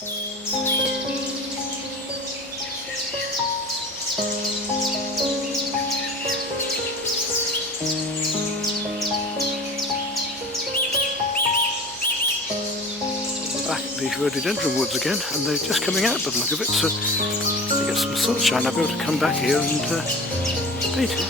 Back at these rhododendron woods again, and they're just coming out by the look of it, so if they get some sunshine I'll be able to come back here and paint it.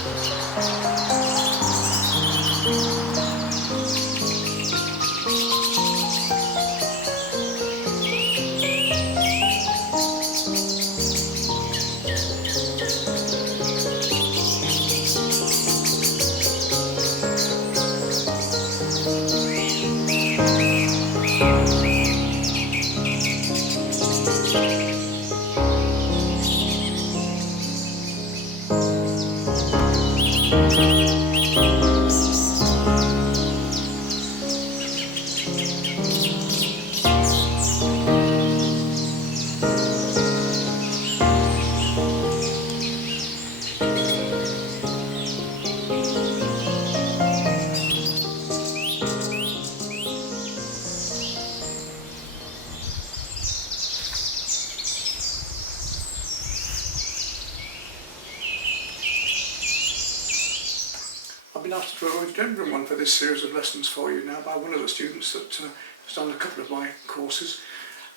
I've been asked to do a rhododendron one for this series of lessons for you now by one of the students that has done a couple of my courses,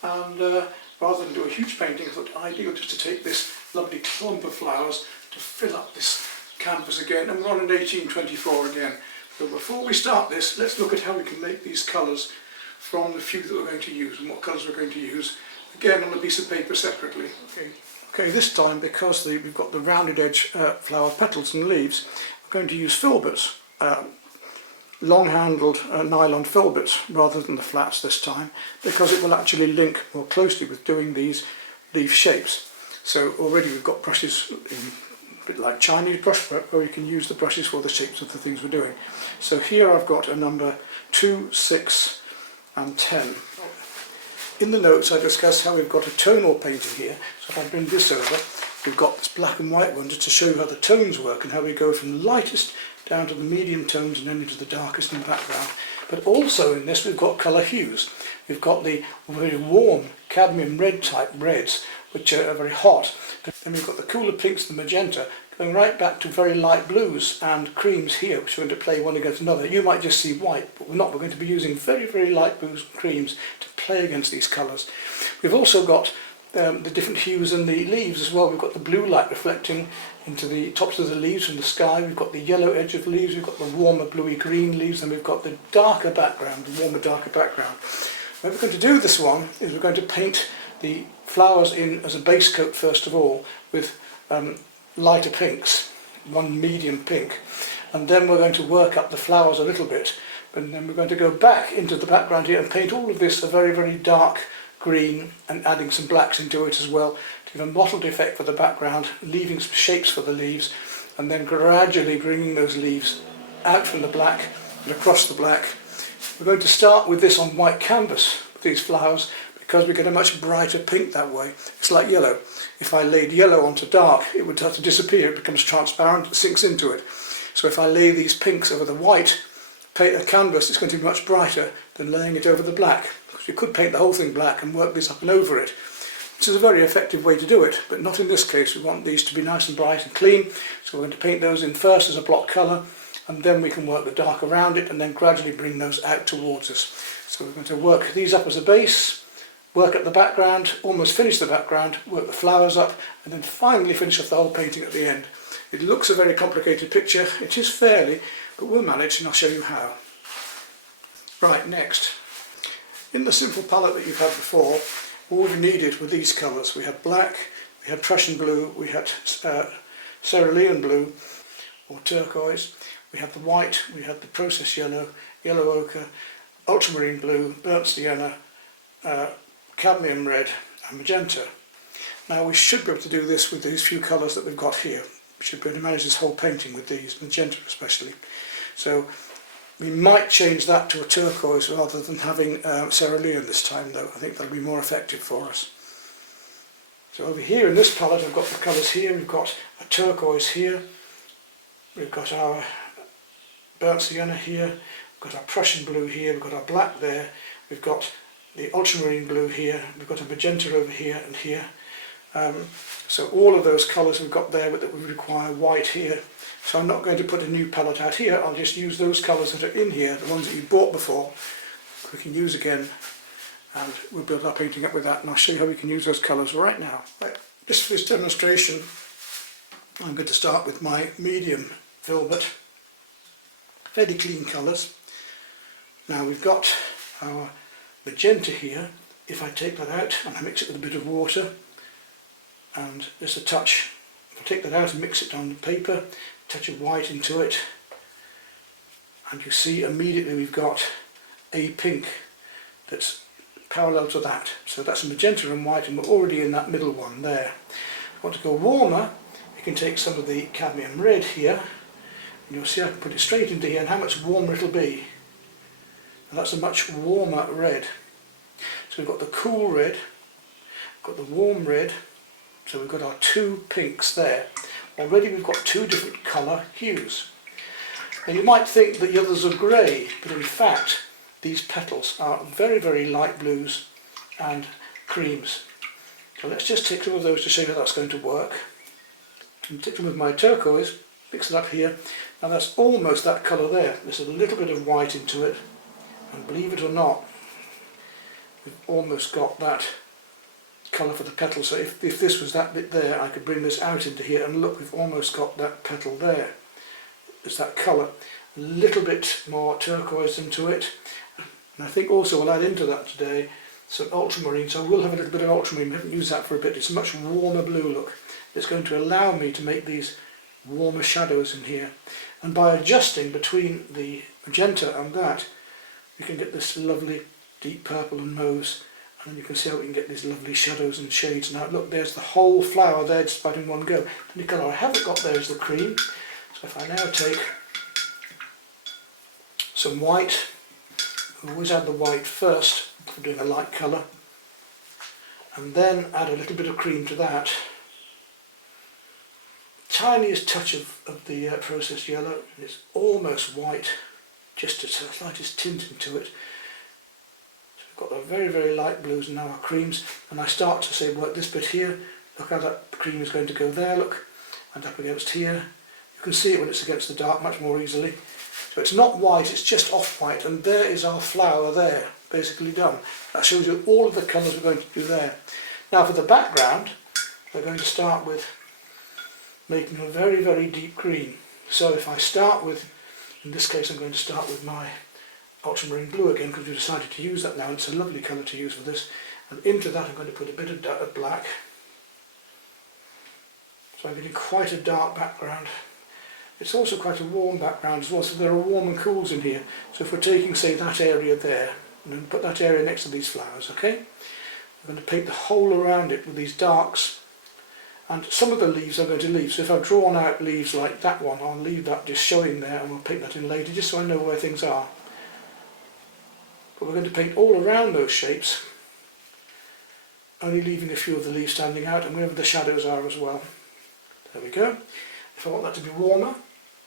and rather than do a huge painting I thought ideal just to take this lovely clump of flowers to fill up this canvas again, and we're on an 1824 again. So before we start this, let's look at how we can make these colours from the few that we're going to use and what colours we're going to use, again on a piece of paper separately. Okay, this time, because we've got the rounded edge flower petals and leaves, we're going to use filberts, long-handled nylon filberts rather than the flats this time, because it will actually link more closely with doing these leaf shapes. So already we've got brushes, a bit like Chinese brush work, where you can use the brushes for the shapes of the things we're doing. So here I've got a number 2, 6 and 10. In the notes I discuss how we've got a tonal painting here, so if I bring this over, we've got this black and white one just to show you how the tones work and how we go from the lightest down to the medium tones and then into the darkest in the background. But also in this we've got colour hues. We've got the very warm cadmium red type reds, which are very hot. Then we've got the cooler pinks and magenta, going right back to very light blues and creams here, which are going to play one against another. You might just see white, but we're not. We're going to be using very, very light blues and creams to play against these colours. We've also got the different hues in the leaves as well. We've got the blue light reflecting into the tops of the leaves from the sky. We've got the yellow edge of the leaves. We've got the warmer bluey green leaves, and we've got the darker background, the warmer darker background. What we're going to do this one is we're going to paint the flowers in as a base coat first of all with lighter pinks, one medium pink, and then we're going to work up the flowers a little bit, and then we're going to go back into the background here and paint all of this a very, very dark green and adding some blacks into it as well to give a mottled effect for the background, leaving some shapes for the leaves, and then gradually bringing those leaves out from the black and across the black. We're going to start with this on white canvas with these flowers because we get a much brighter pink that way. It's like yellow. If I laid yellow onto dark, it would have to disappear. It becomes transparent, it sinks into it. So if I lay these pinks over the white canvas, it's going to be much brighter than laying it over the black. Because you could paint the whole thing black and work this up and over it. This is a very effective way to do it, but not in this case. We want these to be nice and bright and clean, so we're going to paint those in first as a block colour, and then we can work the dark around it and then gradually bring those out towards us. So we're going to work these up as a base, work at the background, almost finish the background, work the flowers up, and then finally finish off the whole painting at the end. It looks a very complicated picture. It is fairly, but we'll manage, and I'll show you how. Right, next. In the simple palette that you've had before, all we needed were these colours. We had black, we had Prussian blue, we had cerulean blue or turquoise, we had the white, we had the process yellow, yellow ochre, ultramarine blue, burnt sienna, cadmium red and magenta. Now we should be able to do this with these few colours that we've got here. We should be able to manage this whole painting with these, magenta especially. So we might change that to a turquoise rather than having cerulean this time though. I think that'll be more effective for us. So over here in this palette I've got the colours here. We've got a turquoise here, we've got our burnt sienna here, we've got our Prussian blue here, we've got our black there, we've got the ultramarine blue here, we've got a magenta over here and here. So all of those colours we've got there, but that we require white here. So I'm not going to put a new palette out here, I'll just use those colours that are in here, the ones that you bought before, we can use again, and we'll build our painting up with that, and I'll show you how we can use those colours right now. Right, just for this demonstration, I'm going to start with my medium filbert, fairly clean colours. Now we've got our magenta here. If I take that out and I mix it with a bit of water and just a touch, if I take that out and mix it on the paper, a touch of white into it, and you see immediately we've got a pink that's parallel to that. So that's a magenta and white, and we're already in that middle one there. If I want to go warmer, you can take some of the cadmium red here, and you'll see I can put it straight into here, and how much warmer it'll be. And that's a much warmer red. So we've got the cool red, we've got the warm red, so we've got our two pinks there. Already we've got two different colour hues. Now you might think that the others are grey, but in fact these petals are very, very light blues and creams. So let's just take some of those to show you how that's going to work. And take them with my turquoise, mix it up here, and that's almost that colour there. There's a little bit of white into it, and believe it or not, we've almost got that colour for the petal. So if this was that bit there, I could bring this out into here, and look, we've almost got that petal there. It's that colour. A little bit more turquoise into it, and I think also we'll add into that today some ultramarine. So we'll have a little bit of ultramarine. We haven't used that for a bit. It's a much warmer blue look. It's going to allow me to make these warmer shadows in here, and by adjusting between the magenta and that, you can get this lovely deep purple and mauve, and then you can see how we can get these lovely shadows and shades. Now look, there's the whole flower there just about in one go. The only colour I haven't got there is the cream. So if I now take some white, I always add the white first for doing a light colour, and then add a little bit of cream to that. Tiniest touch of the processed yellow, and it's almost white, just a slightest tint into it. So we've got our very, very light blues and now our creams, and I start to say work this bit here. Look how that cream is going to go there, look, and up against here. You can see it when it's against the dark much more easily. So it's not white, it's just off-white, and there is our flower there, basically done. That shows you all of the colours we're going to do there. Now for the background, we're going to start with making a very, very deep green. So if I start with, in this case I'm going to start with my ultramarine blue again, because we've decided to use that now, and it's a lovely colour to use for this. And into that I'm going to put a bit of black. So I'm getting quite a dark background. It's also quite a warm background as well, so there are warm and cools in here. So if we're taking, say, that area there, and then put that area next to these flowers, okay? I'm going to paint the whole around it with these darks, and some of the leaves I'm going to leave. So if I've drawn out leaves like that one, I'll leave that just showing there, and we'll paint that in later, just so I know where things are. But we're going to paint all around those shapes, only leaving a few of the leaves standing out, and wherever the shadows are as well. There we go. If I want that to be warmer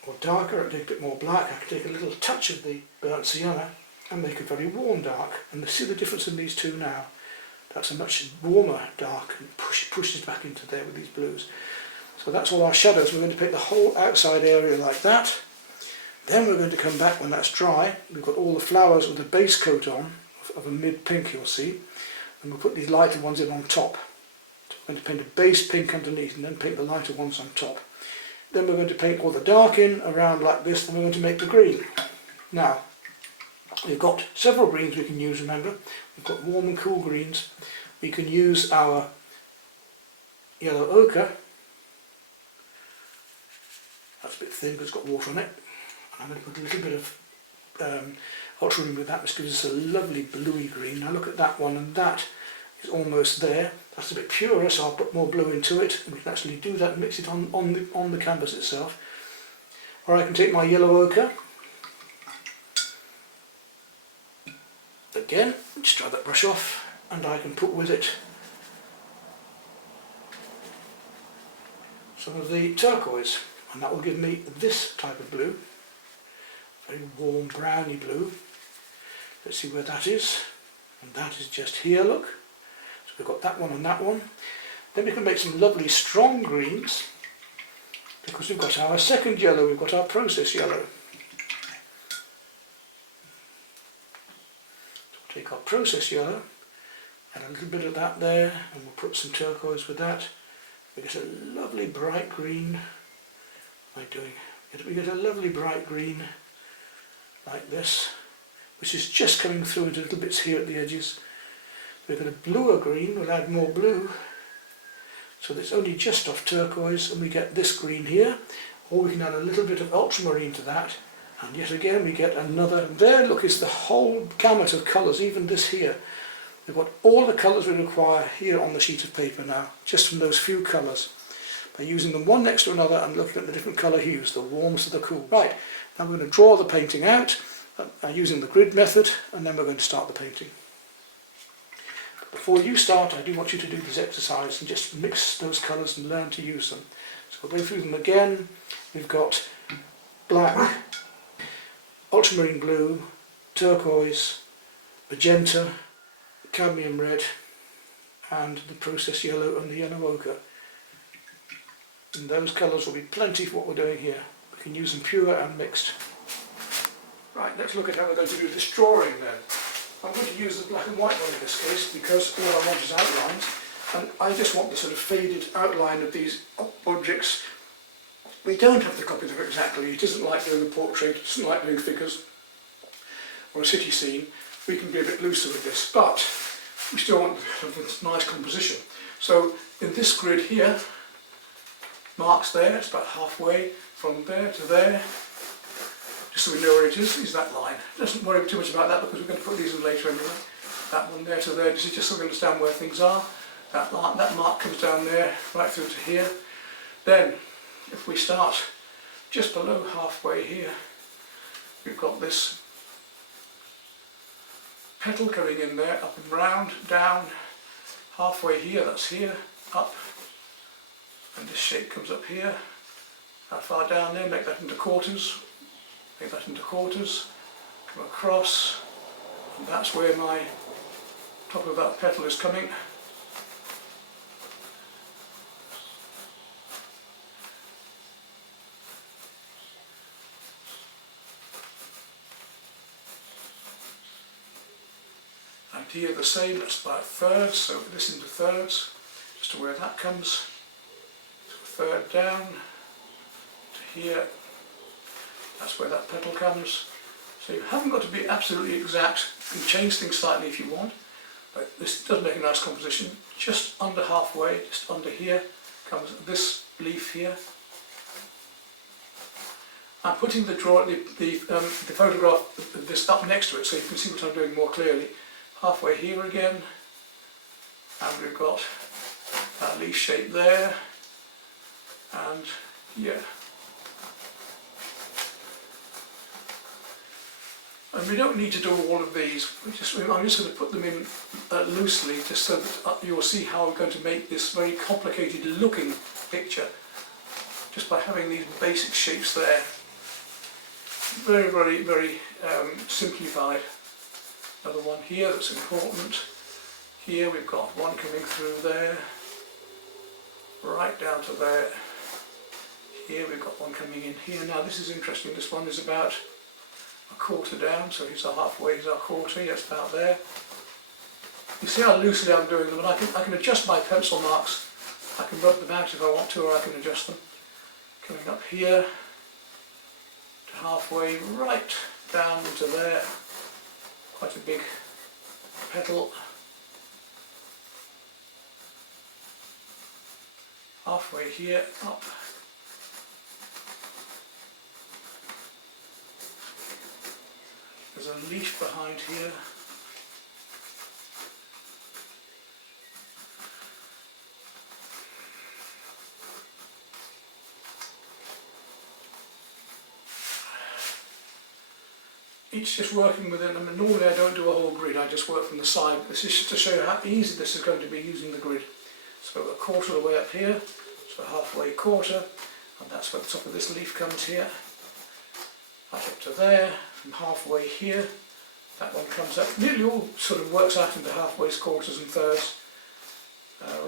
or darker, I take a bit more black. I can take a little touch of the burnt sienna and make a very warm dark. And see the difference in these two now? That's a much warmer dark, and pushes back into there with these blues. So that's all our shadows. We're going to paint the whole outside area like that. Then we're going to come back when that's dry. We've got all the flowers with a base coat on of a mid-pink, you'll see. And we'll put these lighter ones in on top. So we're going to paint a base pink underneath and then paint the lighter ones on top. Then we're going to paint all the dark in around like this, and we're going to make the green. Now, we've got several greens we can use, remember. We've got warm and cool greens. We can use our yellow ochre. That's a bit thin because it's got water on it. I'm going to put a little bit of ultramarine with that, which gives us a lovely bluey green. Now look at that one, and that is almost there. That's a bit purer, so I'll put more blue into it, and we can actually do that and mix it on the canvas itself. Or I can take my yellow ochre, again, just dry that brush off, and I can put with it some of the turquoise, and that will give me this type of blue, very warm browny blue. Let's see where that is. and that is just here, look. So we've got that one and that one. Then we can make some lovely strong greens, because we've got our second yellow, we've got our process yellow. So we'll take our process yellow, add a little bit of that there, and we'll put some turquoise with that. We get a lovely bright green. What am I doing? We get a lovely bright green like this, which is just coming through into little bits here at the edges. We've got a bluer green, we'll add more blue, so that's only just off turquoise, and we get this green here, or we can add a little bit of ultramarine to that, and yet again we get another. There, look, is the whole gamut of colours, even this here. We've got all the colours we require here on the sheet of paper now, just from those few colours, by using them one next to another and looking at the different colour hues, the warms to the cool. Right, now we're going to draw the painting out using the grid method, and then we're going to start the painting. But before you start, I do want you to do this exercise and just mix those colours and learn to use them. So we'll go through them again. We've got black, ultramarine blue, turquoise, magenta, cadmium red, and the process yellow and the yellow ochre. And those colours will be plenty for what we're doing here. We can use them pure and mixed. Right, let's look at how we're going to do this drawing then. I'm going to use the black and white one in this case, because all I want is outlines, and I just want the sort of faded outline of these objects. We don't have to copy them exactly. It isn't like doing a portrait, it isn't like doing figures or a city scene. We can be a bit looser with this, but we still want a nice composition. So in this grid here, marks there, it's about halfway from there to there, just so we know where it is that line. Don't worry too much about that, because we're going to put these in later anyway. That one there to there, just so we understand where things are. That mark comes down there, right through to here. Then, if we start just below halfway here, we've got this petal coming in there, up and round, down, halfway here, that's here, up, and this shape comes up here. How far down there? Make that into quarters. Make that into quarters. Come across, and that's where my top of that petal is coming. And here the same, that's about thirds, so this into thirds, just to where that comes. So a third down to here. That's where that petal comes. So you haven't got to be absolutely exact. You can change things slightly if you want, but this does make a nice composition. Just under halfway, just under here, comes this leaf here. I'm putting the photograph of this up next to it so you can see what I'm doing more clearly. Halfway here again, and we've got that leaf shape there, and here. And we don't need to do all of these. I'm just going to put them in loosely, just so that you'll see how we're going to make this very complicated looking picture, just by having these basic shapes there. Very, very, very simplified. Another one here that's important. Here we've got one coming through there, right down to there. Here we've got one coming in here. Now this is interesting. This one is about a quarter down, so he's halfway, he's our quarter, yes, about there. You see how loosely I'm doing them, and I can adjust my pencil marks. I can rub them out if I want to, or I can adjust them. Coming up here to halfway, right down into there. Quite a big petal. Halfway here, up. There's a leaf behind here. Each just working within, I mean, normally I don't do a whole grid, I just work from the side. This is just to show you how easy this is going to be using the grid. So a quarter of the way up here, so halfway quarter, and that's where the top of this leaf comes here. Right up to there, from halfway here, That one comes up, nearly all sort of works out into halfways, quarters and thirds,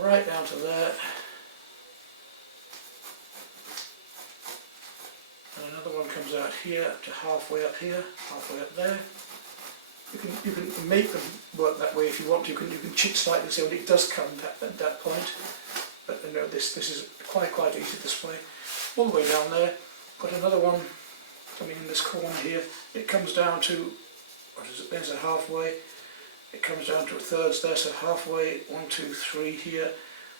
right down to there. And another one comes out here to halfway up here, halfway up there. You can make them work that way if you want to. You can cheat slightly so it does come at that point. But you know, this is quite easy this way. All the way down there. Got another one coming in this corner here. It comes down to, what is it? There's a halfway. It comes down to thirds there, so halfway, 1, 2, 3 here.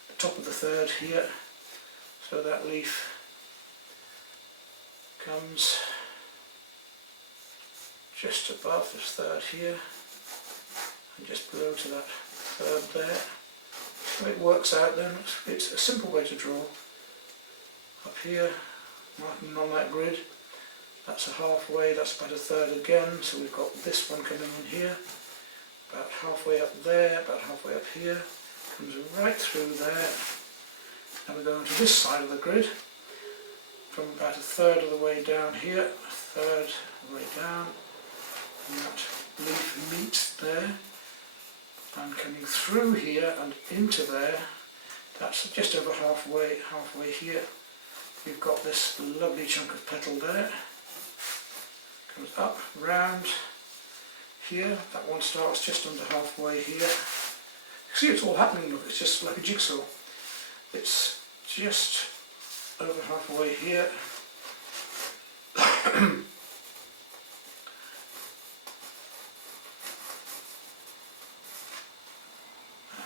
The top of the third here. So that leaf comes just above this third here and just below to that third there. So it works out then. It's a simple way to draw. Up here, marking on that grid, that's a halfway, that's about a third again, so we've got this one coming in here, about halfway up there, about halfway up here, comes right through there, and we're going to this side of the grid, from about a third of the way down here, a third of the way down, and that leaf meets there, and coming through here and into there, that's just over halfway here. You've got this lovely chunk of petal there, comes up, round here, that one starts just under halfway here. You see it's all happening, look, it's just like a jigsaw. It's just over halfway here.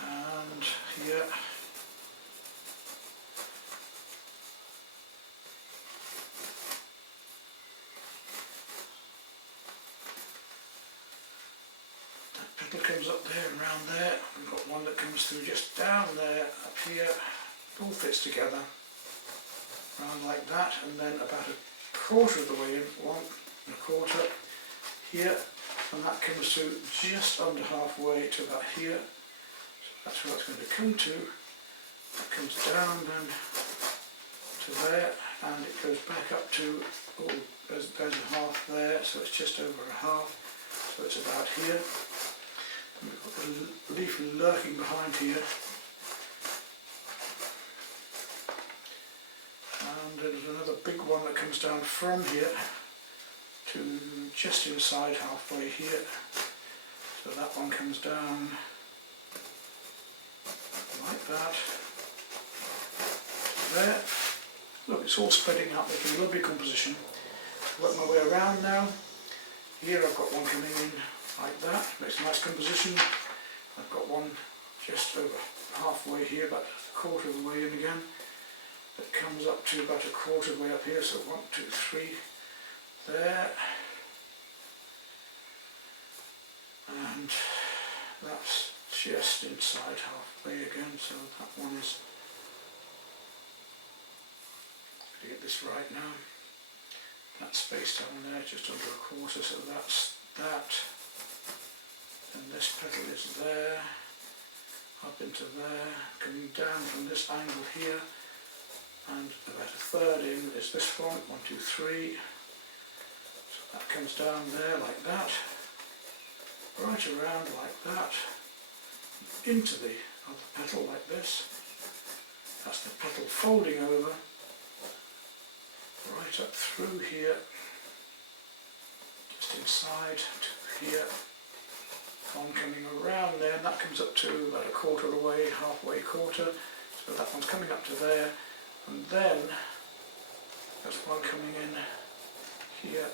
And here. Petal comes up there and round there. We've got one that comes through just down there, up here. It all fits together, round like that, and then about a quarter of the way in, 1 1/4 here, and that comes to just under halfway to about here. So that's where it's going to come to. That comes down then to there, and it goes back up to, oh, there's a half there, so it's just over a half, so it's about here. And we've got the leaf lurking behind here, and there's another big one that comes down from here to just inside halfway here, so that one comes down like that to there. Look, it's all spreading out, making a lovely composition. Work my way around now. Here I've got one coming in like that, makes a nice composition. I've got one just over halfway here, about a quarter of the way in again. That comes up to about a quarter of the way up here, so 1, 2, 3 there. And that's just inside halfway again, so that one is, to get this right now, that space down there just under a quarter, so that's that. And this petal is there, up into there, coming down from this angle here, and about a third in is this one, 1, 2, 3. So that comes down there like that, right around like that, into the other petal like this. That's the petal folding over, right up through here, just inside to here. One coming around there, and that comes up to about a quarter of the way, halfway quarter, so that one's coming up to there, and then there's one coming in here.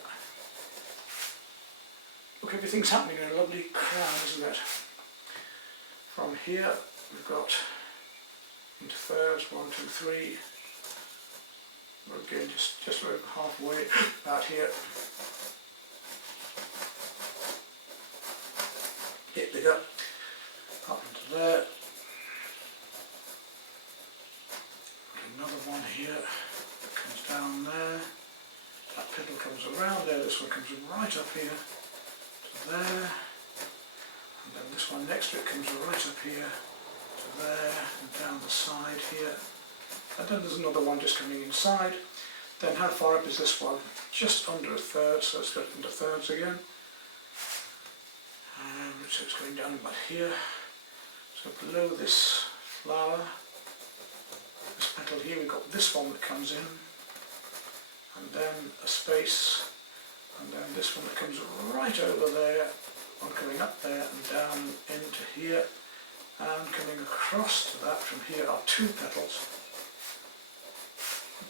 Look, everything's happening in a lovely crown, isn't it? From here we've got into thirds, 1, 2, 3. Again, just over halfway, about here. Hit the gut, up into there. Another one here that comes down there. That petal comes around there, this one comes right up here to there. And then this one next to it comes right up here to there and down the side here. And then there's another one just coming inside. Then how far up is this one? Just under a third, so let's go into thirds again. So it's going down about here. So below this flower, this petal here, we've got this one that comes in, and then a space, and then this one that comes right over there, one coming up there and down into here, and coming across to that from here are two petals.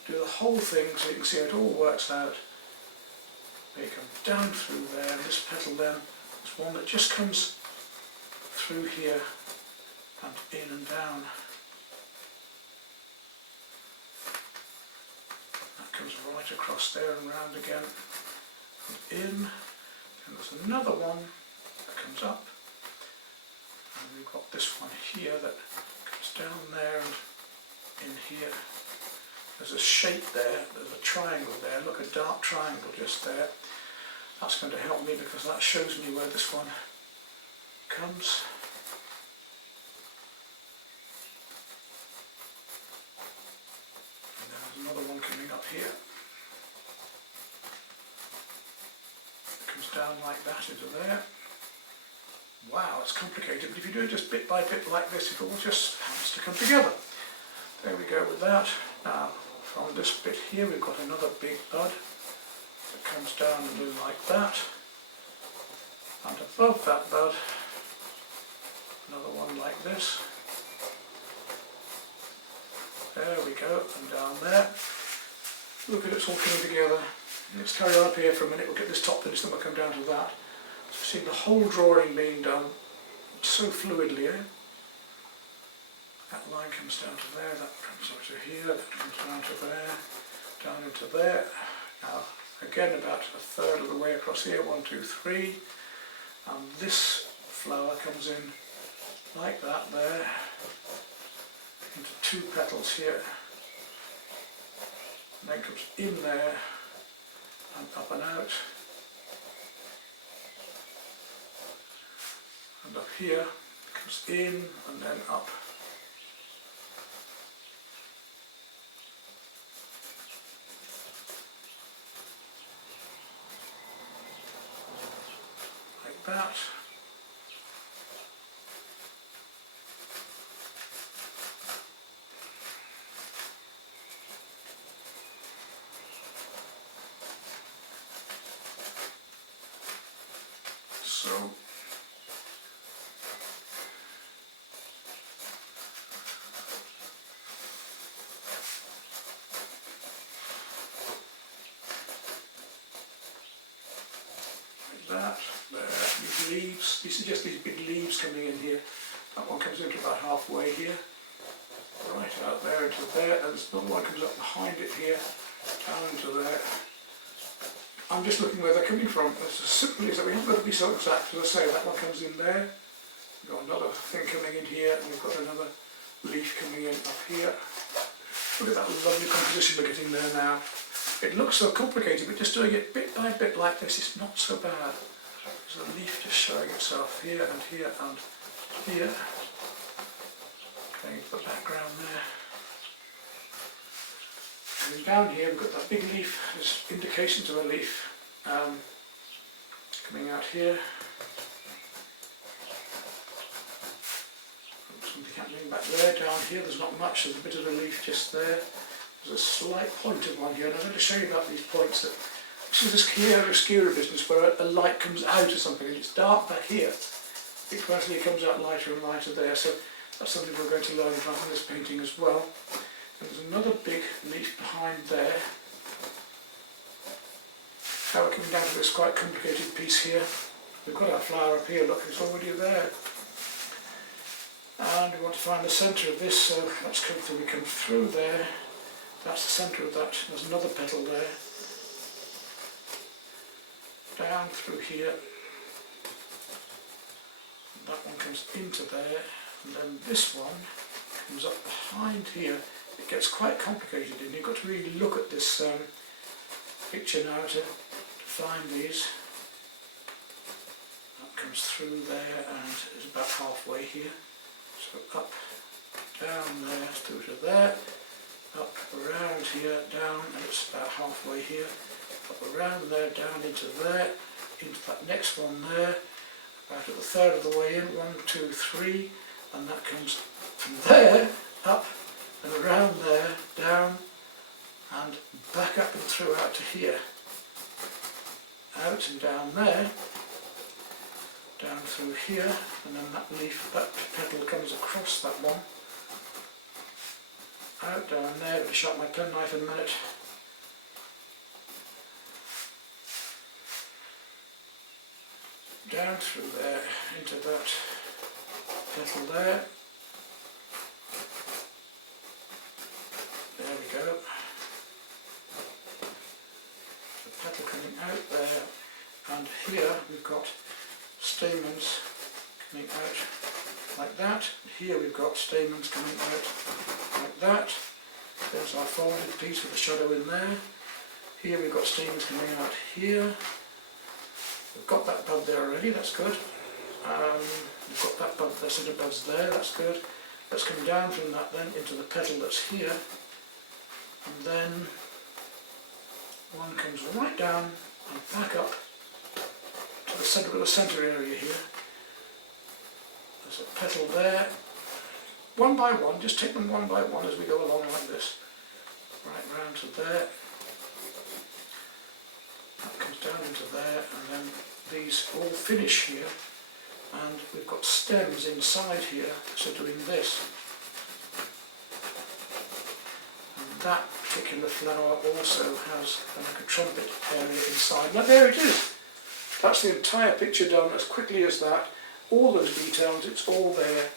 Do the whole thing so you can see how it all works out. They come down through there, and this petal then is one that just comes through here and in and down. That comes right across there and round again and in. And there's another one that comes up, and we've got this one here that comes down there and in here. There's a shape there, there's a triangle there, look, a dark triangle just there. That's going to help me because that shows me where this one comes. And then there's another one coming up here. It comes down like that into there. Wow, it's complicated, but if you do it just bit by bit like this, it all just happens to come together. There we go with that. Now, from this bit here, we've got another big bud that comes down and in like that. And above that bud, another one like this. There we go, and down there. Look at it's all coming together. Let's carry on up here for a minute. We'll get this top finish, then we'll come down to that. So see the whole drawing being done so fluidly, eh? That line comes down to there, that comes up to here, that comes down to there, down into there. Now, again, about a third of the way across here, 1, 2, 3. And this flower comes in like that there, into two petals here. And then comes in there, and up and out. And up here, comes in, and then up. That. So like that. These leaves, these are just these big leaves coming in here. That one comes into about halfway here, right out there into there, and there's another one comes up behind it here, down into there. I'm just looking where they're coming from. It's as simple as that. We haven't got to be so exact. As I say, that one comes in there. We've got another thing coming in here, and we've got another leaf coming in up here. Look at that lovely composition we're getting there now. It looks so complicated, but just doing it bit by bit like this is not so bad. There's a leaf just showing itself here and here and here. Going into the background there. And then down here we've got that big leaf, there's indications of a leaf coming out here. Something happening back there. Down here there's not much, there's a bit of a leaf just there. There's a slight pointed one here, and I'm going to show you about these points. That this is this chiaroscuro business where a light comes out of something, and it's dark back here. It gradually comes out lighter and lighter there, so that's something we're going to learn from this painting as well. And there's another big leaf behind there. Now we're coming down to this quite complicated piece here. We've got our flower up here, look, it's already there. And we want to find the centre of this, so let's come through, we come through there. That's the centre of that. There's another petal there. Down through here. And that one comes into there. And then this one comes up behind here. It gets quite complicated, and you've got to really look at this picture now to find these. That comes through there and is about halfway here. So up, down there, through to there. Up, around here, down, and it's about halfway here. Up around there, down into there, into that next one there, about at the third of the way in, 1, 2, 3, and that comes from there, up and around there, down and back up and through out to here. Out and down there, down through here, and then that leaf, that petal comes across that one. Out, down there, I'll sharpen my penknife in a minute. Down through there, into that petal there. There we go. The petal coming out there, and here we've got stamens coming out like that. Here we've got stamens coming out like that. There's our folded piece with the shadow in there. Here we've got stamens coming out here. We've got that bud there already, that's good. We've got that bud, that set of buds there, that's good. Let's come down from that then into the petal that's here. And then one comes right down and back up to the centre area here. There's a petal there. One by one, just take them one by one as we go along like this. Right round to there. That comes down into there, and then these all finish here, and we've got stems inside here, so doing this. And that particular flower also has like a trumpet area inside. Now there it is. That's the entire picture done as quickly as that. All those details, it's all there.